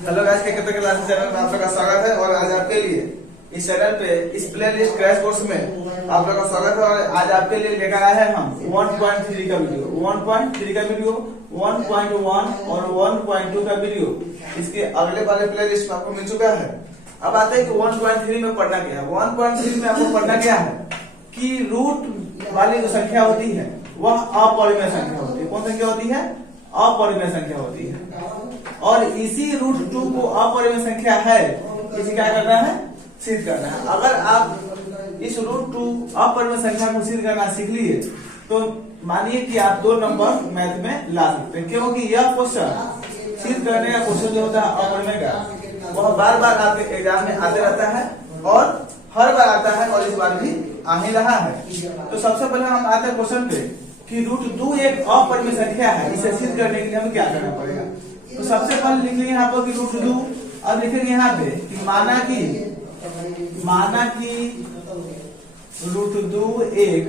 Hello guys, के class channel में आप लोग का स्वागत है। और आज आपके लिए इस चैनल पे इस प्लेलिस्ट क्रैश कोर्स में आप लोग का स्वागत है। और आज आपके लिए लेकर आए हैं हम 1.3 का वीडियो, 1.3 का वीडियो, 1.1 और 1.2 का वीडियो इसके अगले वाले प्लेलिस्ट में आपको मिल चुका है। अब आते हैं कि 1.3 में पढ़ना क्या है। 1.3 में आपको पढ़ना क्या है कि रूट वाली जो संख्या होती है वह अपरिमेय संख्या होती है। कौन संख्या होती है? अपरिमेय संख्या होती है। और इसी रूट 2 को अपरिमेय संख्या है इसे क्या करना है? सिद्ध करना है। अगर आप इस रूट 2 अपरिमेय संख्या को सिद्ध करना सीख लिए तो मानिए कि आप 2 नंबर मैथ में ला सकते हैं, क्योंकि यह क्वेश्चन सिद्ध करने का क्वेश्चन जो होता है अपरिमेय का वह बार बार आपके एग्जाम में आते रहता है और हर बार आता है और इस बार भी आ ही रहा है। तो सबसे पहले हम आते हैं क्वेश्चन पे कि रूट 2 एक अपरिमेय संख्या है, इसे सिद्ध करने के लिए हमें क्या करना पड़ेगा। तो सबसे पहले लिख लेंगे यहाँ पर कि रूट 2 और लिखेंगे यहाँ पे कि माना कि रूट 2 एक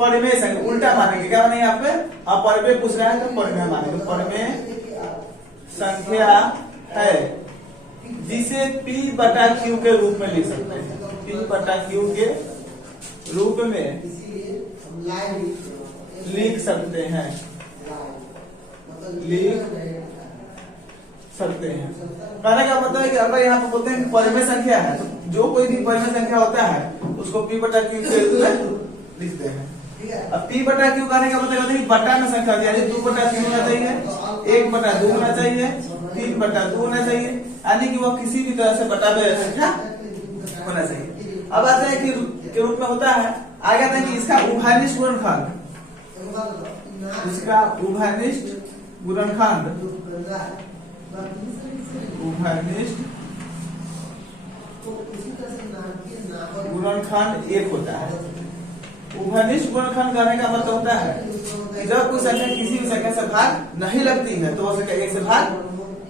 परिमेय संख्या। उल्टा मानेंगे, क्या मानेंगे यहाँ पे? अपरिमेय पूछ रहा है तो परिमेय मानेंगे। परिमेय संख्या है जिसे P/Q के रूप में लिख सकते हैं। P/Q के रूप में लिख सकते हैं, कहने का मतलब है कि अगर यहाँ पे बोलते हैं परिमेय संख्या है तो जो कोई भी परिमेय संख्या होता है उसको P/Q के रूप में लिखते हैं। अब P/Q कहने का मतलब है कि बटा में संख्या यानी 2/3 होना चाहिए, 1/2 होना चाहिए, 3/2 होना चाहिए, यानी कि वह किसी भी तरह से बटा में संख्या होना चाहिए। अब आते हैं कि के रूप में होता है। आगे आते हैं कि इसका उभयनिष्ठ गुणनखंड, इसका उभयनिष्ठ गुणनखंड, उभयनिष्ठ गुणनखंड 1 होता है। उभयनिष्ठ गुणनखंड करने का मतलब होता है कि जब कोई संख्या किसी भी संख्या से भाग नहीं लगती है तो वह संख्या 1 से भाग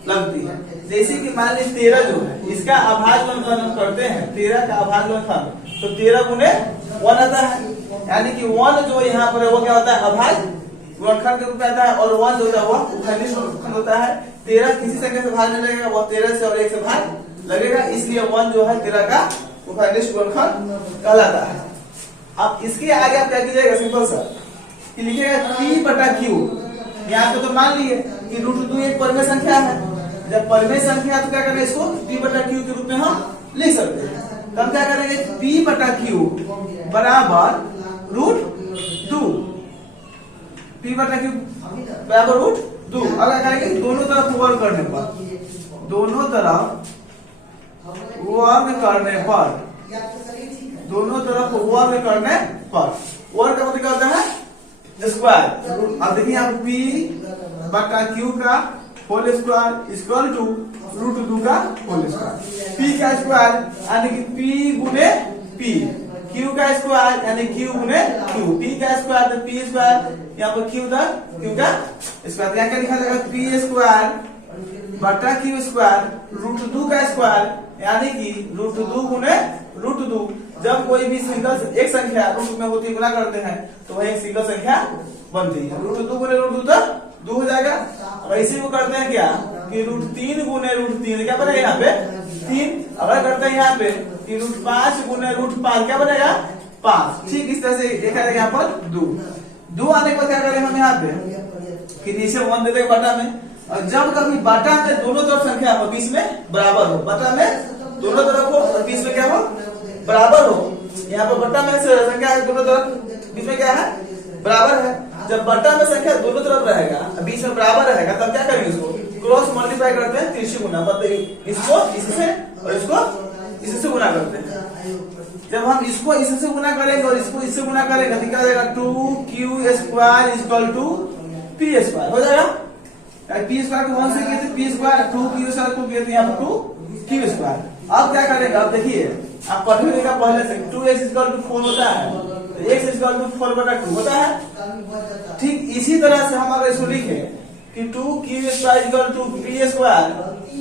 लगती है। जैसे कि मान लीजिए 13 जो है इसका अभाज्य गुणनखंड करते हैं, 13 का अभाज्य गुणनखंड तो 13 गुणे 1 आता है, यानी कि 1 जो यहाँ पर है वो क्या होता है? अभाज्य गुणनखंड के रूप में आता है। और 1 जो होता है वह उभयनिष्ठ गुणनखंड होता है। 13 किसी संख्या से भाग नहीं लगेगा, वह 13 से और 1 से भाग लगेगा, इसलिए 1 जो है 13 का उभयनिष्ठ गुणनखंड कहलाता है। अब इसके आगे आप क्या कीजिएगा? सिंपल सा कि लिखिएगा P/Q। यहाँ पे तो मान लिए कि रूट 2 एक परिमेय संख्या है। जब परिमेय संख्या तो क्या करेंगे? इसको P/Q के रूप में हम लिख सकते हैं। तब क्या करेंगे? P/Q बराबर रूट 2, P/Q बराबर रूट 2। अगर करेंगे दोनों तरफ वर्ग करने पर, दोनों तरफ वर्ग करने पर, दोनों तरफ वर्ग करने पर, वर्ग का मतलब क्या होता है? स्क्वायर। अब देखिए यहाँ P/Q का whole square equal to root 2 का होल स्क्वायर। P का स्क्वायर यानी कि P गुने P, Q का स्क्वायर यानी Q गुने Q, P का स्क्वायर तो P स्क्वायर, यहाँ पर Q था Q का स्क्वायर। यहाँ क्या लिखा जाएगा? P स्क्वायर बटा Q स्क्वायर रूट 2 का स्क्वायर, यानी कि रूट 2 गुने रूट 2। जब कोई भी सिंगल एक संख्या रूट में होती है गुना करते हैं तो वह एक सिंगल संख्या बनती है। रूट 2 गुने रूट 2 तो 2 हो जाएगा। और इसी को करते हैं क्या कि रूट 3 गुने रूट 3 क्या बनेगा? यहाँ पे 3। अगर करते हैं यहाँ पे कि रूट 5 गुने रूट 5 क्या बनेगा? 5। ठीक इस तरह से देखा जाएगा यहाँ पर 2 आने के बाद क्या करें हम यहाँ पे कि नीचे 1 दे देंगे बटा में। और जब कभी बटा में दोनों तरफ संख्या हो बीच में बराबर हो, बटा में दोनों तरफ हो और बीच में क्या हो? बराबर हो। यहाँ पर बटा में संख्या है दोनों तरफ, बीच में क्या है? बराबर है। जब बटा में संख्या दोनों तरफ रहेगा, बीच में बराबर रहेगा, तब क्या करेंगे? इसको क्रॉस मल्टीप्लाई करते हैं, त्रिशी गुना, मतलब इसको इससे और इसको इससे गुना करते हैं। जब हम इसको इससे गुना करेंगे और इसको इससे गुना करेंगे तो क्या हो जाएगा? 2Q square equal to P square हो जाएगा। P स्क्वायर को 1 से किए थे, P स्क्वायर 2Q स्क्वायर को किए थे यहाँ पर 2Q स्क्वायर। अब क्या करेंगे? अब देखिए आप पढ़ने का पहले से 2x इक्वल टू 4 होता है, x इक्वल टू 4/2 होता है। ठीक इसी तरह से हम अगर इसको लिखें कि 2Q square equal to P square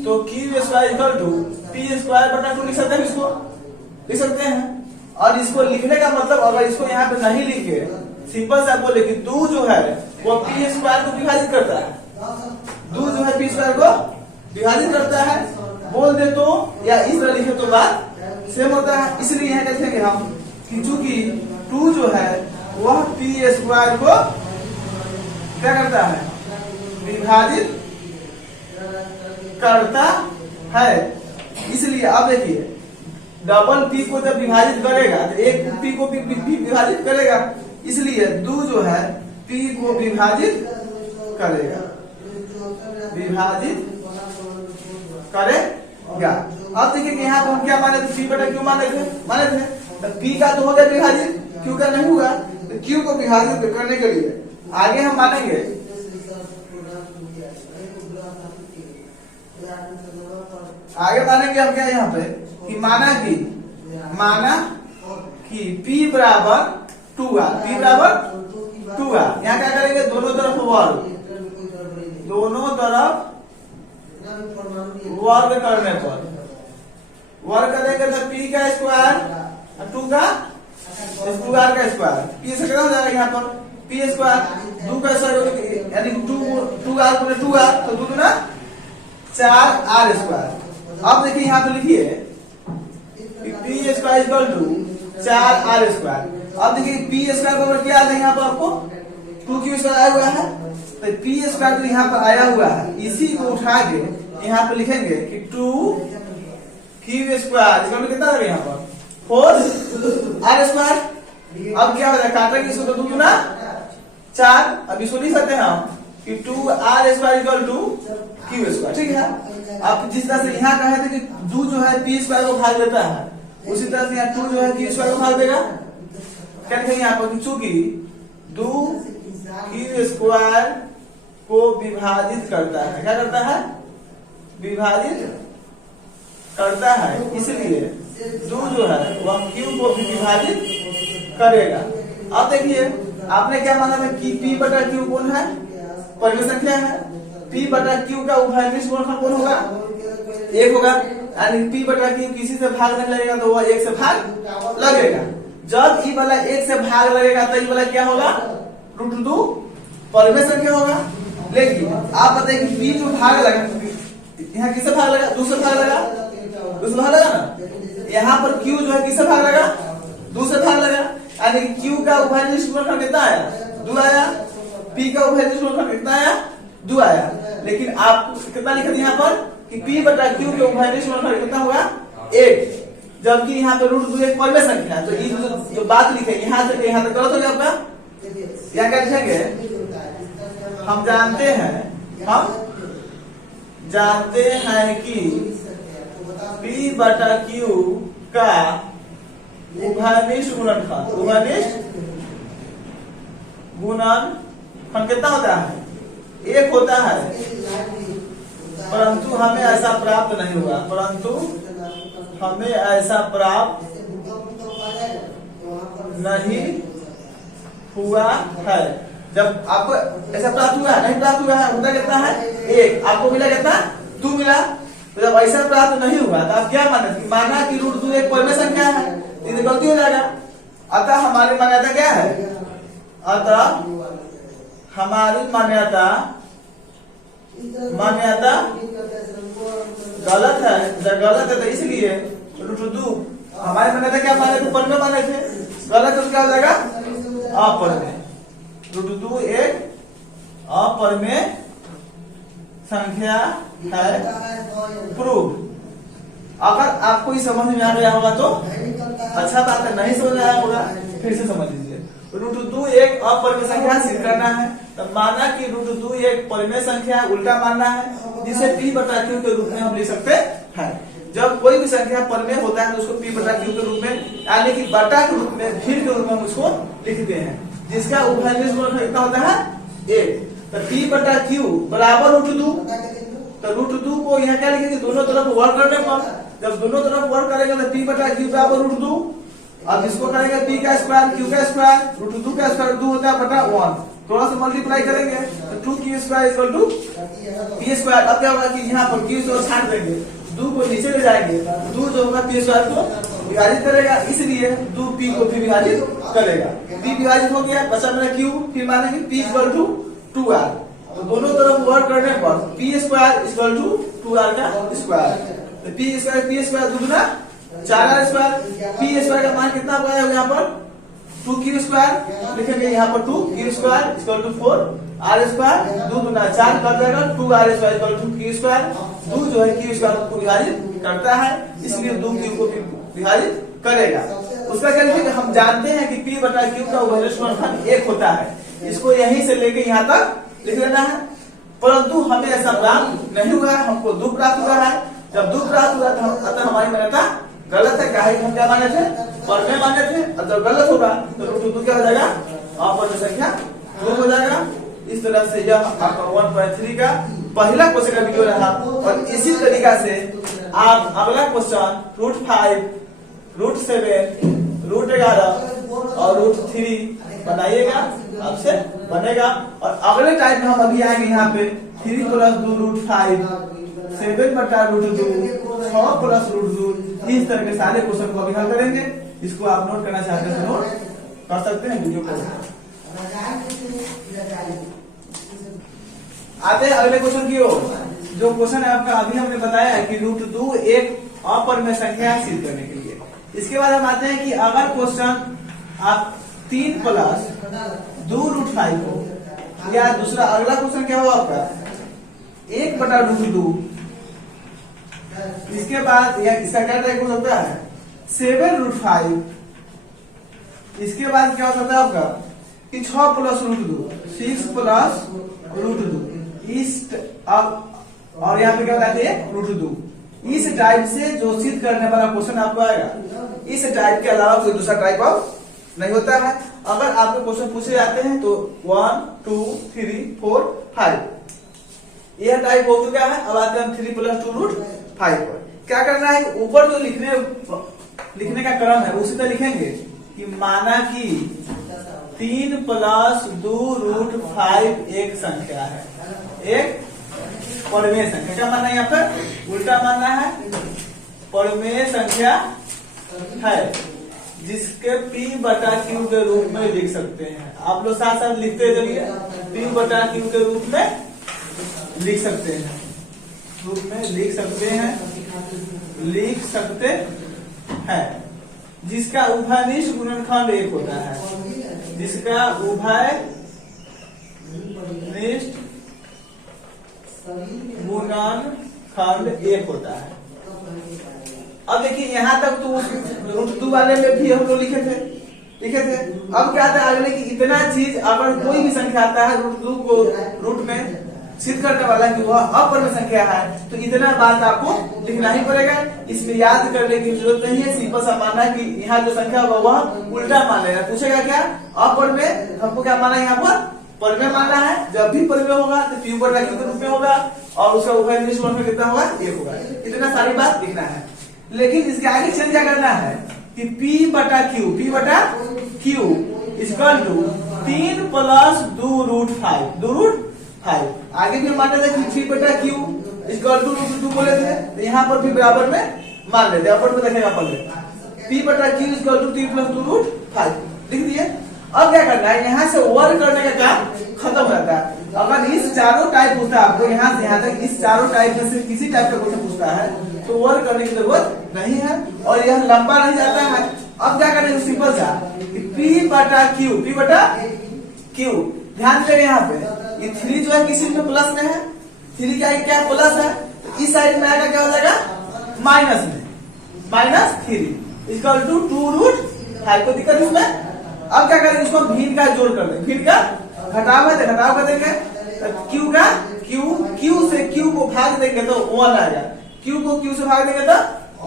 तो Q square equal to P square लिख सकते हैं, इसको लिख सकते हैं। और इसको लिखने का मतलब अगर इसको यहाँ पे नहीं लिखे, सिंपल सा बोले कि 2 जो है वो P स्क्वायर को विभाजित करता है, 2 जो है P स्क्वायर को विभाजित करता है, बोल दे तो या इस तरह लिखे तो बात सेम होता है। इसलिए यहाँ क्या लिखेंगे हम कि चूंकि 2 जो है वह पी स्क्वायर को क्या करता है, विभाजित करता है। इसलिए अब देखिए डबल पी को जब विभाजित करेगा तो एक पी को पी विभाजित करेगा, इसलिए 2 जो है पी को विभाजित करेगा, विभाजित करेगा। अब देखिए कि यहाँ पर हम क्या माने थे, पी बटा क्यू माने थे तो पी का तो हो गया विभाजित, क्यू का नहीं हुआ, तो क्यू को विभाजित करने के लिए आगे हम मानेंगे हम क्या यहाँ पे कि माना कि P बराबर 2R, P बराबर 2R। यहाँ क्या करेंगे, दोनों तरफ वर्ग करने पर वर्ग करेंगे तो P का स्क्वायर 2 का 2R का स्क्वायर, P से कितना हो जाएगा यहाँ पर P स्क्वायर 2 का स्क्वायर यानी 2R गुने 2R तो 2 गुना 4R स्क्वायर। अब देखिए यहाँ पे लिखिए P square equal to 4R square. अब देखिए पी स्क्वायर बराबर क्या आ है यहाँ पर आपको 2Q स्क्वायर आया हुआ है, तो पी स्क्वायर जो यहाँ पर आया हुआ है इसी को उठा के यहाँ पे लिखेंगे कि 2Q स्क्वायर इसका कितना आ यहाँ पर 4R स्क्वायर। अब क्या हो जाएगा, काटेंगे इसको तो 2 गुना 4, अब इसको लिख सकते हैं हम कि 2R square equal to Q square. ठीक है, आप जिस तरह से यहाँ कहे थे कि 2 जो है पी स्क्वायर को भाग देता है, उसी तरह से यहाँ 2 जो है Q स्क्वायर को भाग देगा। क्या लिखेंगे यहाँ पर, चूंकि 2Q स्क्वायर को विभाजित करता है, क्या करता है, विभाजित करता है, इसलिए 2 जो है वह Q को भी विभाजित करेगा। अब देखिए आपने क्या माना था कि P बटा Q कौन है, परिमेय संख्या है, P बटा Q का उभयनिष्ठ गुणनखंड कौन होगा, 1 होगा, यानी P बटा Q किसी से भाग नहीं लगेगा तो वह 1 से भाग लगेगा। जब ई वाला 1 से भाग लगेगा तो ई वाला क्या होगा, √2 परिमेय संख्या होगा। लेकिन आप बताइए कि P जो भाग लगा यहाँ किससे भाग लगा, 2 से भाग लगा, 2 से भाग लगा ना, यहाँ पर Q जो है किससे भाग लगा, 2 से भाग लगा, यानी Q का उभयनिष्ठ गुणनखंड कितना आया, 2 आया, P का उभयनिष्ठ गुणनखंड कितना आया, 2 आया। लेकिन आप कितना लिखा यहाँ पर कि P बटा Q के उभयनिष्ठ गुणनखंड कितना होगा, 1, जबकि यहाँ पे √2 एक परिमेय संख्या है। तो ये जो बात लिखे यहाँ से यहाँ तक गलत हो गया आपका। यहाँ क्या लिखेंगे, हम जानते हैं कि P बटा Q का उभयनिष्ठ गुणनखंड कितना होता है, 1 होता है, परंतु हमें ऐसा प्राप्त नहीं हुआ, नहीं हुआ है। जब आपको ऐसा प्राप्त हुआ है, नहीं प्राप्त हुआ है, होता कितना है, 1, आपको मिला कितना, 2 मिला। तो जब ऐसा प्राप्त नहीं हुआ तो आप क्या माना कि √2 एक परिमेय संख्या है, तो गलती हो जाएगा। अतः हमारी मान्यता क्या है, हमारी मान्यता गलत है। जब गलत है तो इसलिए √2 हमारे मान्यता क्या माने थे, परिमेय माने थे, गलत तो क्या हो जाएगा, अपरिमेय। √2 एक अपरिमेय संख्या है, प्रूव। अगर आपको ये समझ में आ गया होगा तो अच्छा बात है, नहीं समझ में आया होगा फिर से समझ लीजिए। √2 एक अपरिमेय संख्या सिद्ध करना है, तो माना कि √2 एक परिमेय संख्या है, उल्टा मानना है, जिसे P बटा Q के रूप में हम लिख सकते हैं। जब कोई भी संख्या परिमेय होता है तो उसको P बटा Q के रूप में, यानी कि बटा के रूप में, भीड़ के रूप में हम उसको लिखते हैं, जिसका उभयनिष्ठ गुणनखंड कितना होता है, 1। तो P बटा Q बराबर √2, तो √2 को यहाँ क्या लिखेंगे, दोनों तरफ वर्ग करने पर। जब दोनों तरफ वर्ग करेंगे तो P बटा Q बराबर √2। अब इसको करेंगे P का स्क्वायर Q का स्क्वायर, √2 का स्क्वायर 2 होता है बटा 1, थोड़ा सा मल्टीप्लाई करेंगे तो 2Q square equal to P square. अब क्या होगा कि यहाँ पर Q को छाट देंगे, 2 को नीचे ले जाएंगे, 2 जो होगा P स्क्वायर को विभाजित करेगा, इसलिए 2 P को भी विभाजित करेगा। P विभाजित हो गया, बचा मेरा Q, फिर मानेंगे P इक्वल टू 2R। तो दोनों तरफ वर्ग करने पर P square equal to 2r का स्क्वायर। तो p स्क्वायर दुगुना 4r स्क्वायर। p स्क्वायर का मान कितना आएगा यहाँ पर 2q स्क्वायर लिखेंगे, यहाँ पर 2q square equal to 4r square. 2 गुना 4 कर जाएगा 2r square equal to q square. 2 जो है q स्क्वायर को विभाजित करता है, इसलिए 2q को भी विभाजित करेगा। उसका क्या लिखेंगे, हम जानते हैं कि p बटा q का उभयनिष्ठ गुणनफल 1 होता है। इसको यहीं से लेके यहाँ तक लिख लेना है, परंतु हमें ऐसा प्राप्त नहीं हुआ है, हमको 2 प्राप्त हुआ है। जब 2 प्राप्त हुआ तो अतः हमारी मान्यता गलत है। क्या है, हम क्या माने थे, परमेय माने थे। और जब गलत होगा तो √2 क्या हो जाएगा, अपवर्ग संख्या 2 हो जाएगा। इस तरह से यह आपका 1.3 का पहला क्वेश्चन का वीडियो रहा। और इसी तरीका से आप अगला क्वेश्चन √5, √7, √11 और √3 बनाइएगा, आपसे बनेगा। और अगले टाइम में हम अभी आएंगे यहाँ पे 3 + 2 √5, 7 बटा √2, 6 + √2, इस तरह के सारे क्वेश्चन को अभी हल करेंगे। इसको आप नोट करना चाहते हैं तो नोट कर सकते हैं वीडियो को। आते हैं अगले क्वेश्चन की ओर। जो क्वेश्चन है आपका अभी हमने बताया है कि √2 एक अपरिमेय संख्या है सिद्ध करने के लिए। इसके बाद हम आते हैं कि अगर क्वेश्चन आप 3 + 2 √5 हो, या दूसरा अगला क्वेश्चन क्या होगा आपका 1 बटा √2। इसके बाद इसका क्या टाइप हो सकता है 7 √5। इसके बाद क्या हो सकता है आपका कि 6 + √2, 6 + √2। इस अब और यहाँ पे क्या बताते हैं √2। इस टाइप से जो सिद्ध करने वाला क्वेश्चन आपको आएगा, इस टाइप के अलावा कोई दूसरा टाइप ऑफ नहीं होता है। अगर आपको क्वेश्चन पूछे जाते हैं तो 1, 2, 3, 4, 5 यह टाइप हो चुका है। अब आते हैं हम 3 + 2 √5 पर। क्या करना है, ऊपर जो लिखने का क्रम है उसी तरह लिखेंगे कि माना कि 3 + 2 √5 एक संख्या है, एक परमेय संख्या। क्या मानना है, यहाँ पर उल्टा मानना है, परमेय संख्या है जिसके p बटा q के रूप में लिख सकते हैं। आप लोग साथ साथ लिखते चलिए, p बटा q के रूप में लिख सकते हैं, रूप में लिख सकते हैं, जिसका उभयनिष्ठ गुणनखंड 1 होता है, जिसका उभयनिष्ठ गुणनखंड 1 होता है। अब देखिए यहाँ तक तो √2 वाले में भी हम लोग लिखे थे। अब क्या आता है अगले कि इतना चीज अगर कोई भी संख्या आता है √2 को रूट में सिद्ध करने वाला कि वह अपरिमेय संख्या है, तो इतना बात आपको लिखना ही पड़ेगा। इसमें याद करने की जरूरत नहीं है, सिंपल सा मानना है कि यहाँ जो संख्या होगा वह उल्टा मान लेना। पूछेगा क्या अपरिमेय, हमको क्या माना है, यहाँ पर परिमेय मानना है। जब भी परिमेय होगा तो p बटा q के रूप में होगा और उसका उभयनिष्ठ गुणनफल कितना होगा 1 होगा। इतना सारी बात लिखना है। लेकिन इसके आगे चेंज क्या करना है कि p बटा q इक्वल टू 3 + 2 √5। आगे भी मानते थे कि 3 बटा q इक्वल टू √2 बोले थे, तो यहाँ पर भी बराबर में मान लेते हैं। अपन में देखेगा पहले p बटा q इक्वल टू 3 + 2 √5 लिख दिए। अब क्या करना है, यहाँ से वर्ग करने का काम खत्म हो जाता है। अगर इस चारों टाइप पूछता है आपको, यहाँ से यहाँ तक इस चारों टाइप में से किसी टाइप का क्वेश्चन पूछता है तो वर्ग करने की जरूरत नहीं है और यह लंबा नहीं जाता है। अब क्या करेंगे, सिंपल सा p बटा q। ध्यान देंगे यहाँ पे ये 3 जो है किसी में प्लस में है, 3 क्या प्लस है, तो इस साइड में आएगा क्या हो जाएगा माइनस में, -3 इक्वल टू 2 √5। को दिक्कत इसमें। अब क्या करेंगे, इसको भिन्न का जोड़ कर देंगे, भिन्न का घटाव है तो घटाव कर देंगे। q से q को भाग देंगे तो 1 आएगा, q को q से भाग देंगे तो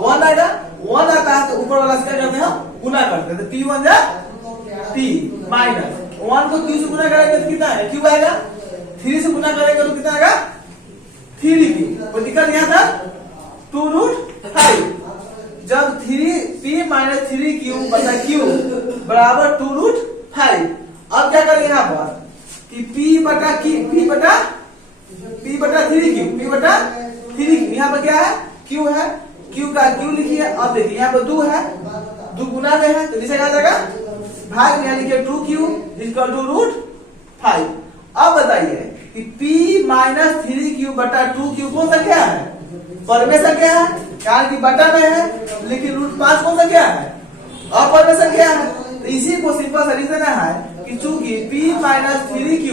1 आएगा। 1 आता है तो ऊपर वाला से क्या करते हैं हम गुना करते हैं, तो p1 जा p माइनस 1 को q से गुना करेंगे तो कितना आएगा, q आएगा। 3 से गुना करेंगे तो कितना आएगा 3q। तो दिक्कत यहाँ था 2 √5। जब 3p - 3q बटा q बराबर 2 √5। अब क्या करेंगे यहाँ पर कि p बटा 3q, यहाँ पर क्या है q है, q का q लिखिए। अब देखिए यहाँ पर 2 है, 2 गुना में है तो नीचे आ जाएगा भाग में, यानी कि 2q इक्वल टू √5। अब बताइए कि p - 3q बटा 2q कौन संख्या है, परमेय संख्या है कारण कि बटा में है, लेकिन रूट 5 कौन सा क्या है? अपरमेय संख्या है। तो इसी को सिंपल सा लिख देना है कि चूंकि p माइनस 3q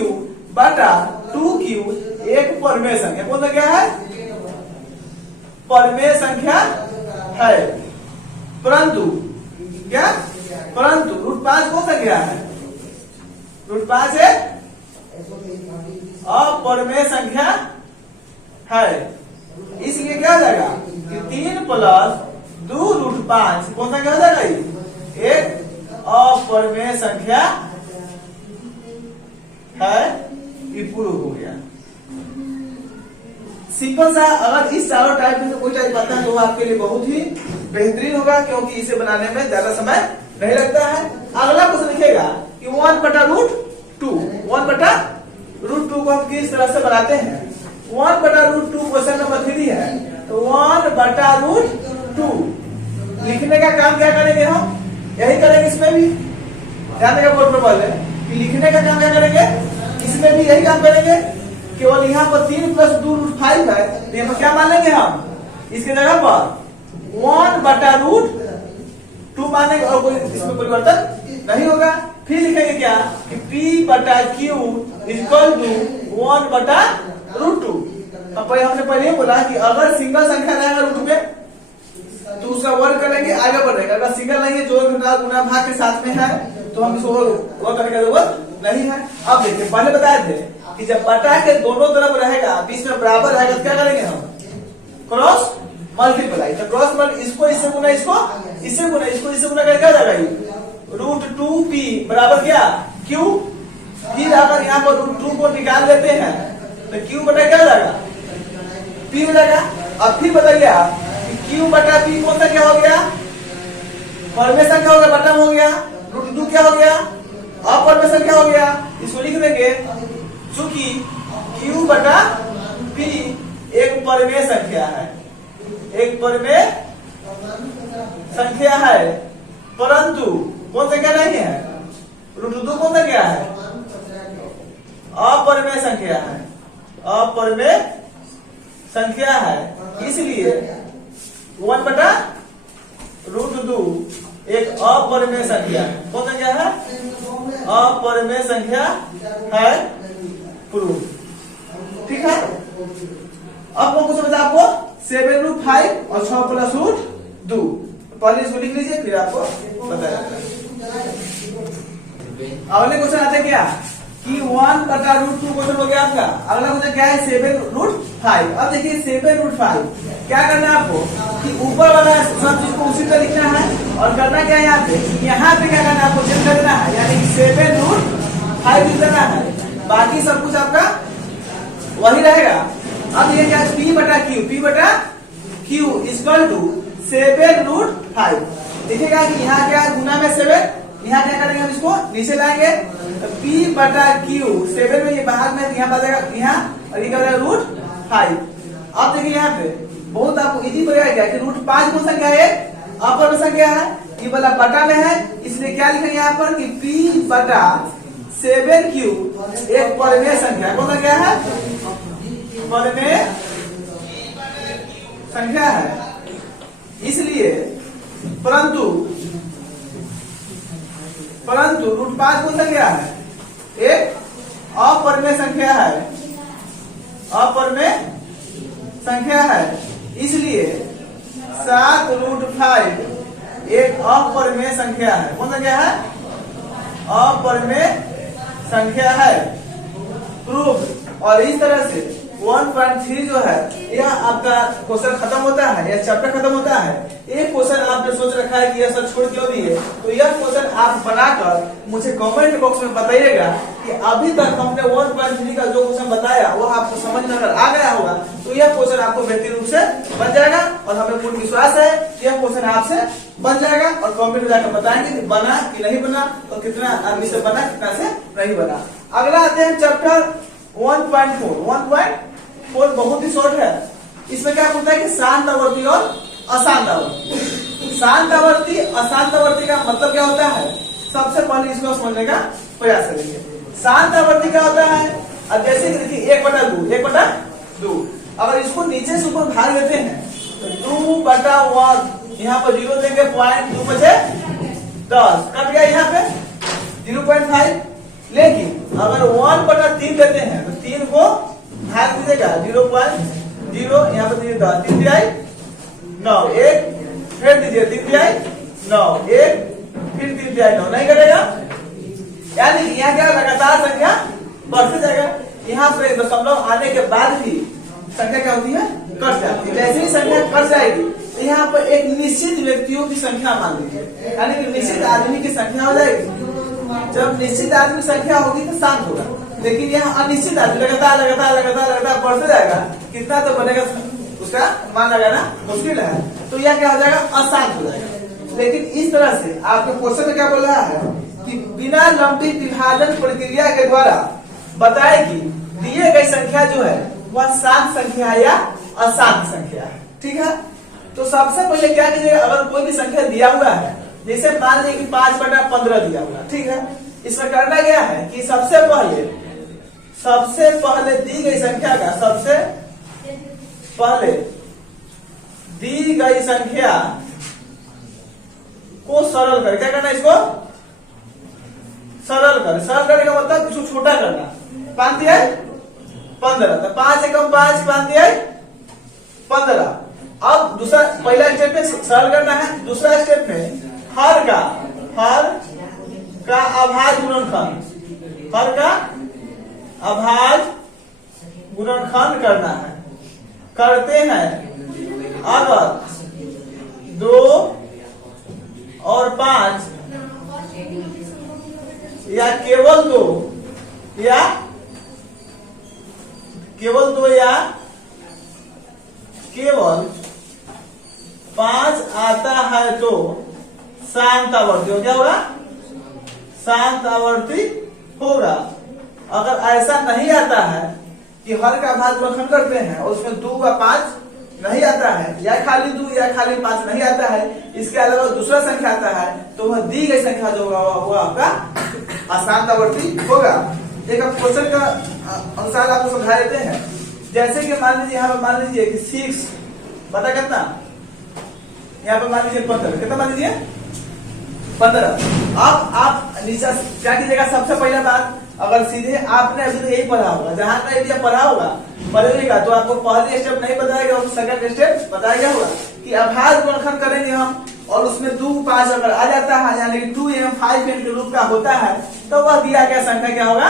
बटा 2q एक परमेय संख्या, कौन सा क्या है? परमेय संख्या है। परंतु क्या? परंतु रूट 5 कौन सा क्या है? रूट 5 है अपरमेय संख्या है। इसलिए क्या हो जाएगा कि 3 प्लस 2 रूट 5 कौन सा क्या हो जाएगा? एक अपरमेय संख्या है। ये प्रूव हो गया। सिंपल सा। अगर इस चारों टाइप में से कोई टाइप आता है तो आपके लिए बहुत ही बेहतरीन होगा, क्योंकि इसे बनाने में ज्यादा समय नहीं लगता है। अगला क्वेश्चन लिखेगा कि 1 बटा रूट 2, 1 बटा रूट 2 को हम किस तरह से बनाते हैं? 1 बटा रूट 2 क्वेश्चन नंबर 3 है, तो 1 बटा रूट 2 लिखने का काम क्या करेंगे? हम यही करेंगे इसमें भी। ध्यान देगा बोर्ड पर बोले कि लिखने का काम क्या करेंगे? इसमें भी यही काम करेंगे। केवल यहाँ पर 3 प्लस 2 रूट 5 है, तो यहाँ पर क्या मान लेंगे हम? इसके जगह पर 1 बटा रूट 2 मानेंगे और कोई इसमें परिवर्तन नहीं होगा। फिर लिखेंगे क्या कि p बटा q इक्वल टू 1 बटा रूट 2। अब हमने पहले ही बोला कि अगर सिंगल संख्या रहेगा रूट में तो उसका वर्ग करेंगे, आगे बढ़ेगा। अगर सिंगल नहीं है, जोड़ घटा गुना भाग के साथ में है, तो हम इसको वर्ग करने की जरूरत नहीं है। अब देखिए, पहले बताए थे कि जब बटा के दोनों तरफ रहेगा, बीच में बराबर रहेगा, तो क्या करेंगे हम? Cross multiply. तो क्रॉस मल्टीप्लाई, इसको इससे गुना, इसको इससे गुना, इसको इससे गुना करके क्या हो जाएगा? रूट 2p बराबर क्या? q। फिर अगर यहाँ पर रूट 2 को निकाल लेते हैं तो q बटा क्या हो जाएगा? p हो जाएगा। अब फिर बताइए आप कि q बटा p कौन सा क्या हो गया? परमेय संख्या हो गया, बटा हो गया। रूट 2 क्या हो गया? अपरमेय संख्या हो गया। इसको लिख देंगे चूंकि q बटा p एक परमेय संख्या है, एक परमेय संख्या है, परंतु कौन सा क्या नहीं है? रूट 2 कौन सा क्या है? अपरमेय संख्या है, अपरमेय संख्या है। इसलिए 1 बटा रूट 2 एक अपरमेय संख्या है। कौन सा क्या है? अपरमेय संख्या है। प्रूफ। ठीक है। अब कौन समझा आपको? 7 रूट 5 और 6 प्लस रूट 2। पहले इसको लिख लीजिए, फिर आपको बताया जाता है। अगले क्वेश्चन आते क्या कि 1 बटा रूट 2 क्वेश्चन हो गया आपका। अगला क्वेश्चन क्या है? 7 रूट 5। अब देखिए 7 रूट 5 क्या करना है आपको कि ऊपर वाला सब चीज को उसी तरह लिखना है, और करना क्या है यहाँ पे? यहाँ पे क्या करना है आपको? चेंज करना है, यानी कि 7 रूट 5 लिख देना है। बाकी सब कुछ आपका वही रहेगा। अब ये क्या है? p बटा q इक्वल टू 7 रूट 5। देखिएगा कि यहाँ क्या है? गुना में 7, यहाँ क्या करेंगे? हम इसको नीचे लाएंगे, तो p बटा q 7 में ये बाहर में यहाँ बचेगा यहाँ, और ये क्या हो रूट 5। अब देखिए यहाँ पे बहुत आपको इजी पड़ेगा कि रूट 5 कौन सा क्या है? अपरमेय संख्या है। ये वाला बटा में है, इसलिए क्या लिखेंगे यहाँ पर कि p बटा 7q एक परमेय संख्या। कौन सा क्या है? परमेय संख्या है। इसलिए परंतु रूट 5 कौन सा क्या है? एक अपरमेय संख्या है, अपरमेय संख्या है। इसलिए 7 रूट 5 एक अपरमेय संख्या है। कौन सा क्या है? अपरमेय संख्या है। प्रूफ। और इस तरह से 1.3 जो है यह आपका क्वेश्चन खत्म होता है, यह चैप्टर खत्म होता है। एक क्वेश्चन आपने सोच रखा है कि यह सब छोड़ क्यों दिए, तो यह क्वेश्चन आप बनाकर मुझे कमेंट बॉक्स में बताइएगा कि अभी तक हमने 1.3 का जो क्वेश्चन बताया वो आपको समझ में अगर आ गया होगा तो यह क्वेश्चन आपको बेहतरीन रूप से बन जाएगा, और हमें पूर्ण विश्वास है कि यह क्वेश्चन आपसे बन जाएगा। और कमेंट में जाकर बताएंगे कि बना कि नहीं बना, और कितना आदमी से बना, कितना से नहीं बना। अगला आते हैं चैप्टर 1.4 बहुत ही शॉर्ट है। इसमें क्या बोलता है कि शांत आवर्ती और अशांत आवर्ती। शांत आवर्ती अशांत आवर्ती का मतलब क्या होता है? सबसे पहले इसको समझने का प्रयास करेंगे। शांत आवर्ती क्या होता है? अब जैसे कि देखिए 1/2 अगर इसको नीचे से ऊपर भाग देते हैं तो 2/1 यहाँ पर 0 देंगे, 0.2 बचे 10, कट गया यहाँ पे 0.5। लेकिन अगर 1/3 देते हैं तो 3 को भाग दीजिएगा 0.0, यहाँ पर दीजिए 10, 3 दिया 9, 1 फिर दीजिए 3 दिया 9, 1 फिर 3 दिया 9, नहीं करेगा। यानी यहाँ क्या लगातार संख्या बढ़ते जाएगा। यहाँ पे दशमलव आने के बाद भी संख्या क्या होती है, कट जाती है। जैसे ही संख्या कट जाएगी तो यहाँ पर एक निश्चित व्यक्तियों की संख्या मान लीजिए, यानी कि निश्चित आदमी की संख्या हो जाएगी। जब निश्चित आदमी की संख्या होगी तो शांत होगा, लेकिन यहाँ अनिश्चित आदमी लगातार लगातार लगातार लगातार बढ़ते जाएगा, कितना तो बनेगा उसका मान लगाना मुश्किल है, तो यह क्या हो जाएगा, अशांत हो जाएगा। लेकिन इस तरह से आपके क्वेश्चन में क्या बोल रहा है कि बिना लंबी विभाजन प्रक्रिया के द्वारा बताए कि दिए गई संख्या जो है वह शांत संख्या है या अशांत संख्या है। ठीक है, तो सबसे पहले क्या कीजिएगा, अगर कोई भी संख्या दिया हुआ है, जैसे मान लीजिए कि 5/15 दिया हुआ, ठीक है, इसमें करना क्या है कि सबसे पहले दी गई संख्या का सबसे पहले दी गई संख्या को सरल कर, क्या करना, इसको सरल करने का मतलब इसको छोटा करना। 5 दिया 15, तो 5 एकम 5, 5 दिया 15। अब दूसरा, पहला स्टेप में सरल करना है, दूसरा स्टेप में हर का अभाज्य गुणनखंड, हर का अभाज्य गुणनखंड करना है। करते हैं अगर 2 और 5 या केवल 2 या केवल 5 आता है तो शांत आवर्ती हो, क्या होगा, शांत आवर्ती होगा। अगर ऐसा नहीं आता है कि हर का भाग गुणनखंड करते हैं और उसमें 2 व 5 नहीं आता है, या खाली 2 या खाली 5 नहीं आता है, इसके अलावा दूसरा संख्या आता है, तो वह दी गई संख्या जो होगा वो आपका अशांत आवर्ती होगा। एक क्वेश्चन का अनुसार आपको समझा देते हैं। जैसे कि मान लीजिए यहाँ पर मान लीजिए कि 6 पता कितना, यहाँ पर मान लीजिए 15, कितना मान लीजिए 15। अब आप नीचे क्या कीजिएगा, सबसे पहला बात, अगर सीधे आपने अभी तो यही पढ़ा होगा, जहां का एरिया पढ़ा होगा पढ़ेगा तो आपको पहले स्टेप नहीं बताएगा और सेकंड स्टेप बताया होगा कि अभाज्य गुणनखंड करेंगे हम, और उसमें 2 5 अगर आ जाता है, यानी कि 2 एवं 5 के रूप का होता है, तो वह दिया गया संख्या क्या होगा,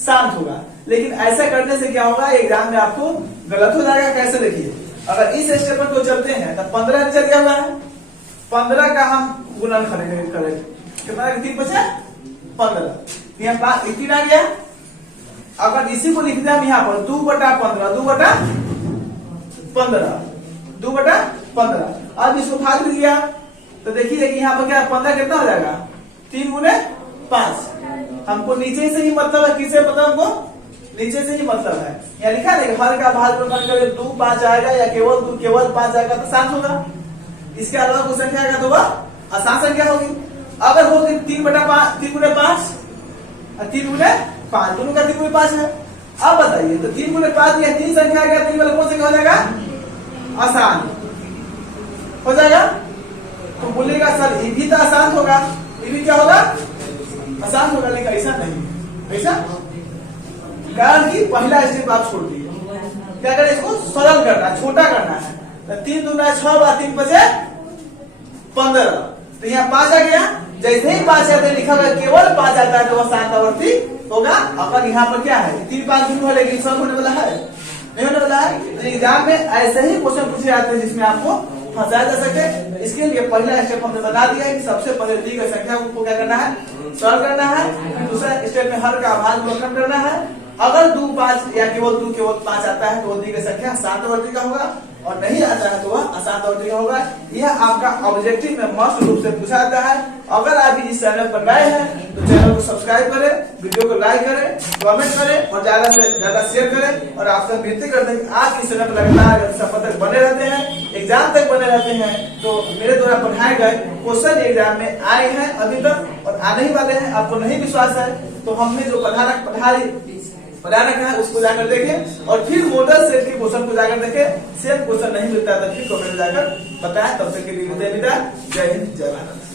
शांत होगा। लेकिन ऐसा करने से क्या होगा, एग्जाम में आपको गलत हो जाएगा। कैसे, देखिए, अगर इस स्टेप पर तो चलते हैं तो 15 आंसर क्या हुआ है, 15 का हम गुणनखंड करेंगे, कितना 3 बचा 15, यहाँ 3 आ गया। अगर इसी को लिखते हैं हम यहाँ पर 2/15, 2/15। अब इसको भाग दिया तो देखिए कि यहाँ पर क्या 15 कितना हो जाएगा, 3 गुने 5। हमको नीचे से ही मतलब है, किसे मतलब, हमको नीचे से ही मतलब है। यहाँ लिखा है हर का भाग गुणनखंड करें 2 5 आएगा, या केवल 5 आएगा तो शांत होगा। इसके अलावा कोई संख्या आएगा तो वह अशांत संख्या होगी। अगर होगी 3/5, 3 गुने 5 और 3 गुने 5, दोनों का 3 गुने 5 है। अब बताइए, तो 3 गुने 5 या 3 संख्या आ गया, 3 वाला कौन संख्या हो जाएगा, आसान हो जाएगा। तो बोलेगा सर ये भी तो अशांत होगा, ये भी क्या होगा, अशांत होगा। लेकिन ऐसा नहीं, ऐसा कारण कि पहला स्टेप आप छोड़ दिए, क्या करें, इसको सरल करना, छोटा करना है। तो 3 दूना 6 व 3 बचे 15, तो यहाँ 5 आ गया। जैसे ही 5 आता है, लिखा हुआ केवल 5 आता है तो वह शांत आवर्ती होगा। अगर यहाँ पर क्या है, 3 5 गुना, लेकिन सब होने वाला है, नहीं होने वाला है। तो एग्जाम में ऐसे ही क्वेश्चन पूछे जाते हैं जिसमें आपको फंसाया जा सके। इसके लिए पहला स्टेप हमने बता दिया है कि सबसे पहले दी गई संख्या को क्या करना है, सरल करना है। दूसरा स्टेप में हर का अभाज्य गुणनखंड करना है। अगर 2 5 या केवल 5 आता है तो दी गई संख्या शांत आवर्ती का होगा, और नहीं आता है तो वह अशांत आवर्ती का होगा। यह आपका ऑब्जेक्टिव में मस्त रूप से पूछा जाता है। अगर आप इस चैनल पर नए हैं तो चैनल को सब्सक्राइब करें, वीडियो को लाइक करें, कमेंट करें और ज्यादा से ज्यादा शेयर करें। और आपसे विनती करते हैं कि आप इस चैनल पर लगातार सफर तक बने रहते हैं, एग्जाम तक बने रहते हैं। तो मेरे द्वारा पढ़ाए गए क्वेश्चन एग्जाम में आए हैं अभी तक और आने ही वाले हैं। आपको नहीं विश्वास है तो हमने जो बनाना कहा है उसको जाकर देखें, और फिर मॉडल सेट के क्वेश्चन को जाकर देखें। सेम क्वेश्चन नहीं मिलता है तो फिर कमेंट में जाकर बताएं। तब तक के लिए विदाई, जय हिंद जय भारत।